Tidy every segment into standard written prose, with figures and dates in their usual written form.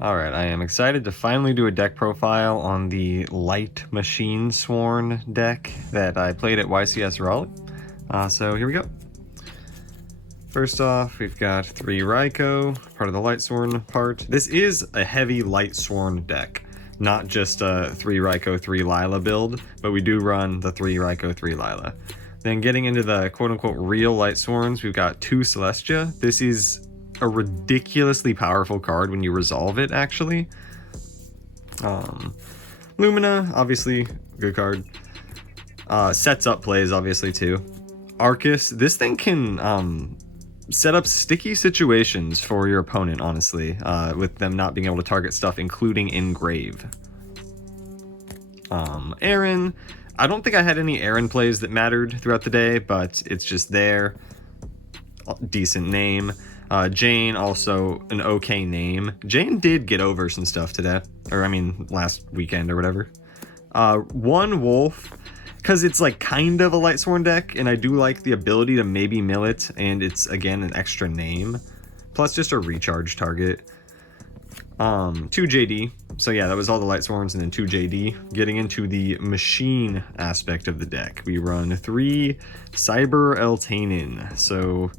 Alright, I am excited to finally do a deck profile on the Light Machine Sworn deck that I played at YCS Raleigh. So here we go. First off, we've got 3 Raikou, part of the Light Sworn part. This is a heavy Light Sworn deck, not just a 3 Raikou, 3 Lila build, but we do run the 3 Raikou, 3 Lila. Then getting into the quote-unquote real Light Sworns, we've got 2 Celestia. This is a ridiculously powerful card when you resolve it, actually. Lumina, obviously, good card. Sets up plays, obviously, too. Arcus, this thing can set up sticky situations for your opponent, honestly, with them not being able to target stuff, including Engrave. Aaron, I don't think I had any Aaron plays that mattered throughout the day, but it's just there. Decent name. Jane, also an okay name. Jane did get over some stuff today, or I mean last weekend or whatever. 1 Wolf, because it's like kind of a Light Sworn deck, and I do like the ability to maybe mill it, and it's again an extra name, plus just a recharge target. 2 JD, so yeah, that was all the Light Sworns, and then 2 JD. Getting into the machine aspect of the deck, we run 3 Cyber Eltanin. So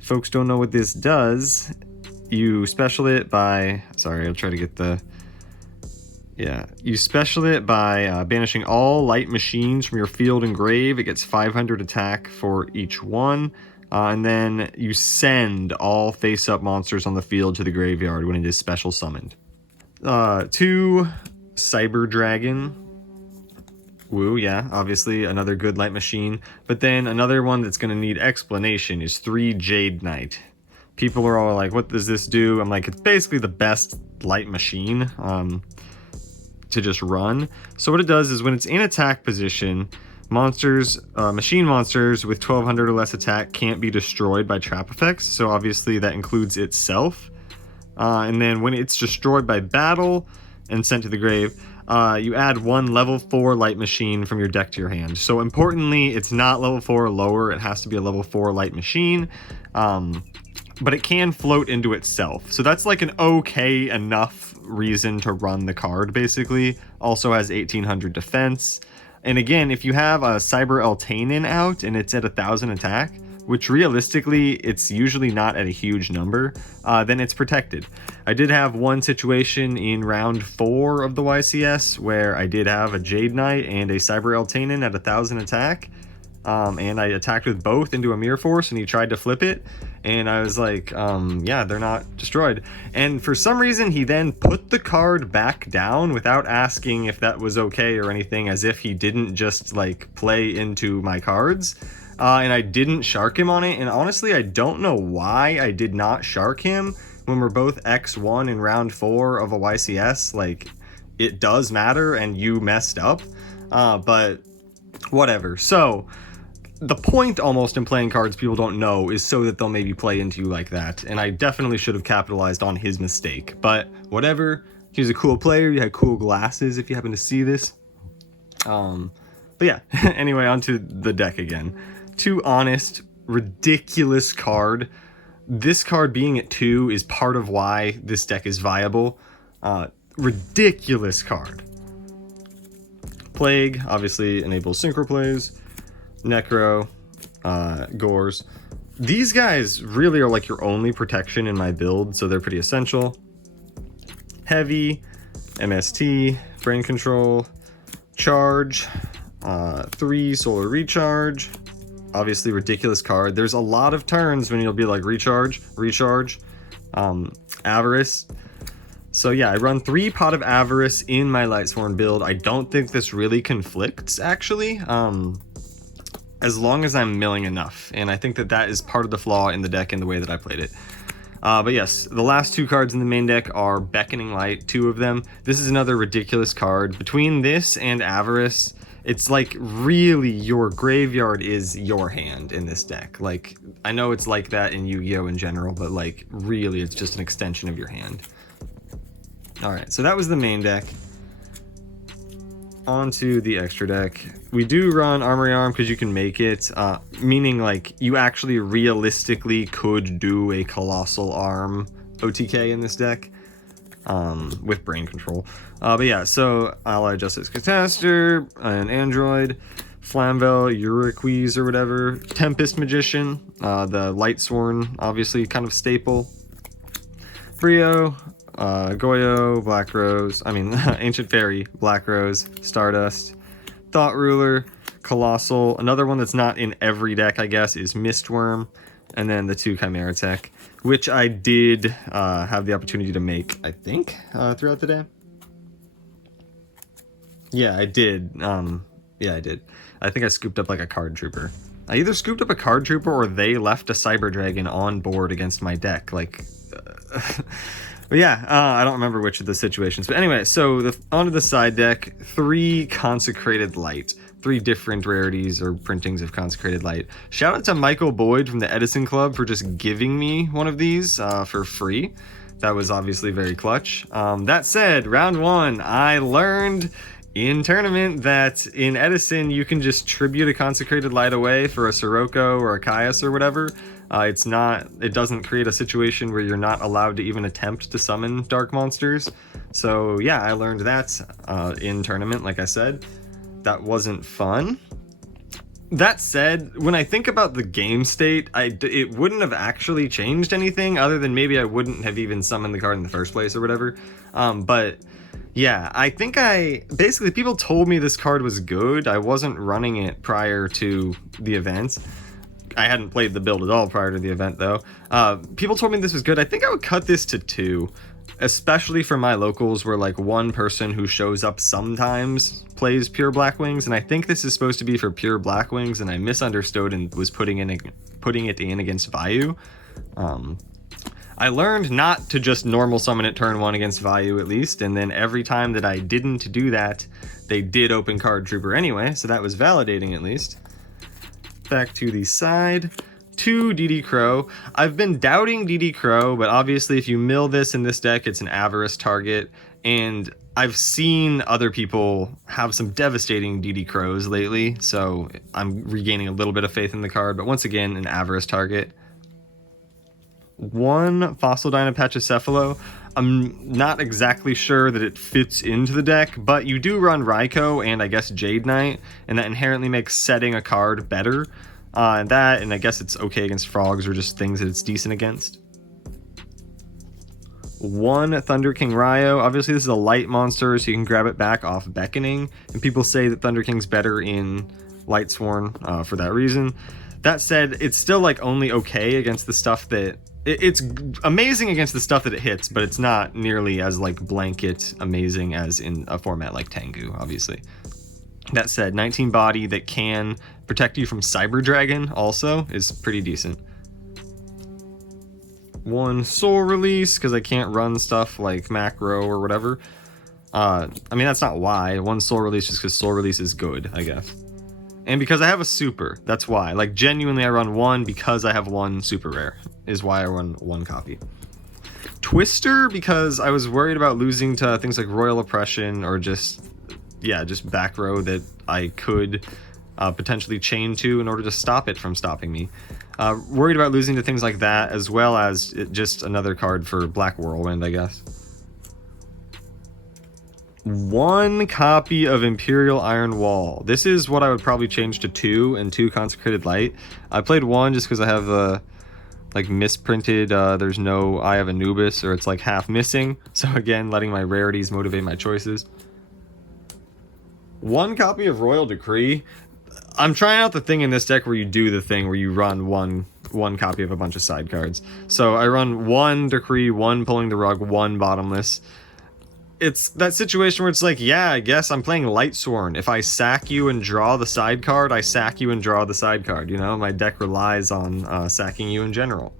folks don't know what this does. You special it by, sorry, I'll try to get the, yeah, you special it by banishing all light machines from your field and grave. It gets 500 attack for each one, and then you send all face-up monsters on the field to the graveyard when it is special summoned. 2 Cyber Dragon. Woo, yeah, obviously another good light machine. But then another one that's going to need explanation is 3 Jade Knight. People are all like, what does this do? I'm like, it's basically the best light machine to just run. So what it does is when it's in attack position, monsters, machine monsters with 1200 or less attack can't be destroyed by trap effects. So obviously that includes itself. And then when it's destroyed by battle and sent to the grave, you add 1 level 4 light machine from your deck to your hand. So importantly, it's not level 4 or lower. It has to be a level 4 light machine. But it can float into itself. So that's like an okay enough reason to run the card, basically. Also has 1800 defense. And again, if you have a Cyber Eltanin out and it's at 1000 attack, which realistically it's usually not at a huge number, then it's protected. I did have one situation in round 4 of the YCS where I did have a Jade Knight and a Cyber Eltanin at 1000 attack, and I attacked with both into a Mirror Force and he tried to flip it, and I was like, yeah, they're not destroyed. And for some reason he then put the card back down without asking if that was okay or anything, as if he didn't just like play into my cards. And I didn't shark him on it, and honestly I don't know why I did not shark him when we're both X1 in round 4 of a YCS. Like, it does matter and you messed up, but whatever. So the point almost in playing cards people don't know is so that they'll maybe play into you like that, and I definitely should have capitalized on his mistake, but whatever. He was a cool player. You had cool glasses if you happen to see this. But yeah, anyway, onto the deck again. 2 Honest, ridiculous card. This card being at 2 is part of why this deck is viable. Ridiculous card. Plague, obviously enables synchro plays. Necro, Gores. These guys really are like your only protection in my build, so they're pretty essential. Heavy, MST, Brain Control, Charge, 3 Solar Recharge. Obviously ridiculous card. There's a lot of turns when you'll be like recharge, Avarice. So yeah, I run 3 Pot of Avarice in my Lightsworn build. I don't think this really conflicts, actually, as long as I'm milling enough. And I think that that is part of the flaw in the deck and the way that I played it. But yes, the last 2 cards in the main deck are Beckoning Light, 2 of them. This is another ridiculous card. Between this and Avarice, it's like really your graveyard is your hand in this deck. Like, I know it's like that in Yu-Gi-Oh! In general, but like really it's just an extension of your hand. Alright, so that was the main deck. Onto the extra deck. We do run Armory Arm because you can make it, meaning like you actually realistically could do a Colossal Arm OTK in this deck. with brain control. But yeah, so Ally Justice Catastor, an android, Flamvel, Uriquise or whatever, Tempest Magician, the Lightsworn, obviously kind of staple, Brio, Goyo, Black Rose, Ancient Fairy, Black Rose, Stardust, Thought Ruler, Colossal. Another one that's not in every deck, I guess, is Mistworm, and then the 2 Chimera Tech, which I did have the opportunity to make, I think, throughout the day. Yeah, I did. Yeah, I did. I think I scooped up like a card trooper. I either scooped up a card trooper or they left a Cyber Dragon on board against my deck. Like, but yeah, I don't remember which of the situations. But anyway, so onto the side deck, 3 Consecrated Light. 3 different rarities or printings of Consecrated Light. Shout out to Michael Boyd from the Edison Club for just giving me one of these for free. That was obviously very clutch. That said, round 1, I learned in tournament that in Edison you can just tribute a Consecrated Light away for a Sirocco or a Caius or whatever. It doesn't create a situation where you're not allowed to even attempt to summon dark monsters. So yeah, I learned that in tournament, like I said. That wasn't fun. That said, when I think about the game state, it wouldn't have actually changed anything other than maybe I wouldn't have even summoned the card in the first place or whatever. But yeah, I think basically people told me this card was good. I wasn't running it prior to the event. I hadn't played the build at all prior to the event though. People told me this was good. I think I would cut this to 2, especially for my locals where like one person who shows up sometimes plays pure Black Wings, and I think this is supposed to be for pure Black Wings, and I misunderstood and was putting it in against Vayu. I learned not to just normal summon it turn 1 against Vayu at least, and then every time that I didn't do that, they did open card trooper anyway, so that was validating at least. Back to the side. 2 DD Crow. I've been doubting DD Crow, but obviously if you mill this in this deck, it's an Avarice target, and I've seen other people have some devastating DD Crows lately, so I'm regaining a little bit of faith in the card, but once again, an Avarice target. 1 Fossil Dynapachycephalo. I'm not exactly sure that it fits into the deck, but you do run Raikou and I guess Jade Knight, and that inherently makes setting a card better. And I guess it's okay against frogs or just things that it's decent against. 1 Thunder King Ryo. Obviously this is a light monster, so you can grab it back off Beckoning, and people say that Thunder King's better in Lightsworn for that reason. That said, it's still like only okay against the stuff that it's amazing against the stuff that it hits, but it's not nearly as like blanket amazing as in a format like Tengu, obviously. That said, 19 body that can protect you from Cyber Dragon also is pretty decent. 1 Soul Release, because I can't run stuff like Macro or whatever. That's not why. 1 Soul Release just because Soul Release is good, I guess. And because I have a super, that's why. Like, genuinely, I run 1 because I have 1 super rare, is why I run 1 copy. Twister, because I was worried about losing to things like Royal Oppression or just back row that I could potentially chain to in order to stop it from stopping me. Worried about losing to things like that, as well as just another card for Black Whirlwind, I guess. 1 copy of Imperial Iron Wall. This is what I would probably change to 2 and 2 Consecrated Light. I played 1 just because I have like misprinted, there's no Eye of Anubis, or it's like half missing. So again, letting my rarities motivate my choices. 1 copy of Royal Decree. I'm trying out the thing in this deck where you do the thing where you run one copy of a bunch of side cards. So I run 1 Decree, 1 Pulling the Rug, 1 Bottomless. It's that situation where it's like, yeah, I guess I'm playing Lightsworn. If I sack you and draw the side card, I sack you and draw the side card. You know, my deck relies on sacking you in general.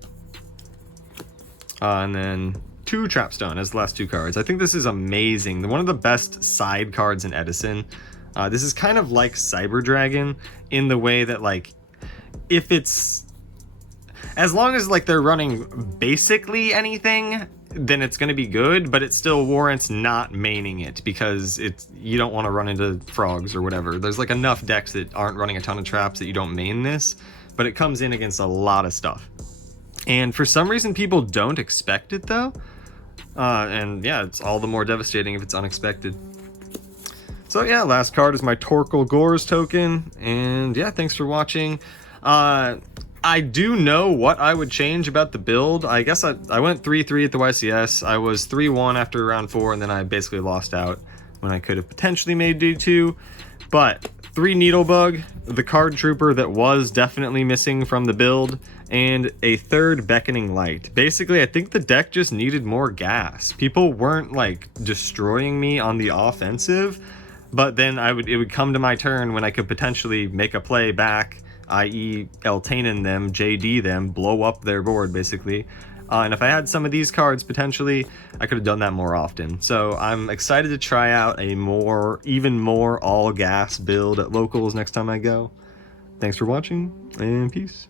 And then 2 Trapstone as the last 2 cards. I think this is amazing. One of the best side cards in Edison. This is kind of like Cyber Dragon in the way that, like, if it's... as long as, like, they're running basically anything, then it's going to be good, but it still warrants not maining it because you don't want to run into frogs or whatever. There's like enough decks that aren't running a ton of traps that you don't main this, but it comes in against a lot of stuff. And for some reason people don't expect it though. And yeah, it's all the more devastating if it's unexpected. So yeah, last card is my Torkoal Gores token, and yeah, thanks for watching. I do know what I would change about the build. I guess I went 3-3 at the YCS. I was 3-1 after round 4, and then I basically lost out when I could have potentially made D2. But 3 Needlebug, the card trooper that was definitely missing from the build, and a 3rd Beckoning Light. Basically, I think the deck just needed more gas. People weren't like destroying me on the offensive, but then it would come to my turn when I could potentially make a play back, i.e. Eltanen them, JD them, blow up their board basically. And if I had some of these cards, potentially, I could have done that more often. So I'm excited to try out a even more all-gas build at locals next time I go. Thanks for watching, and peace.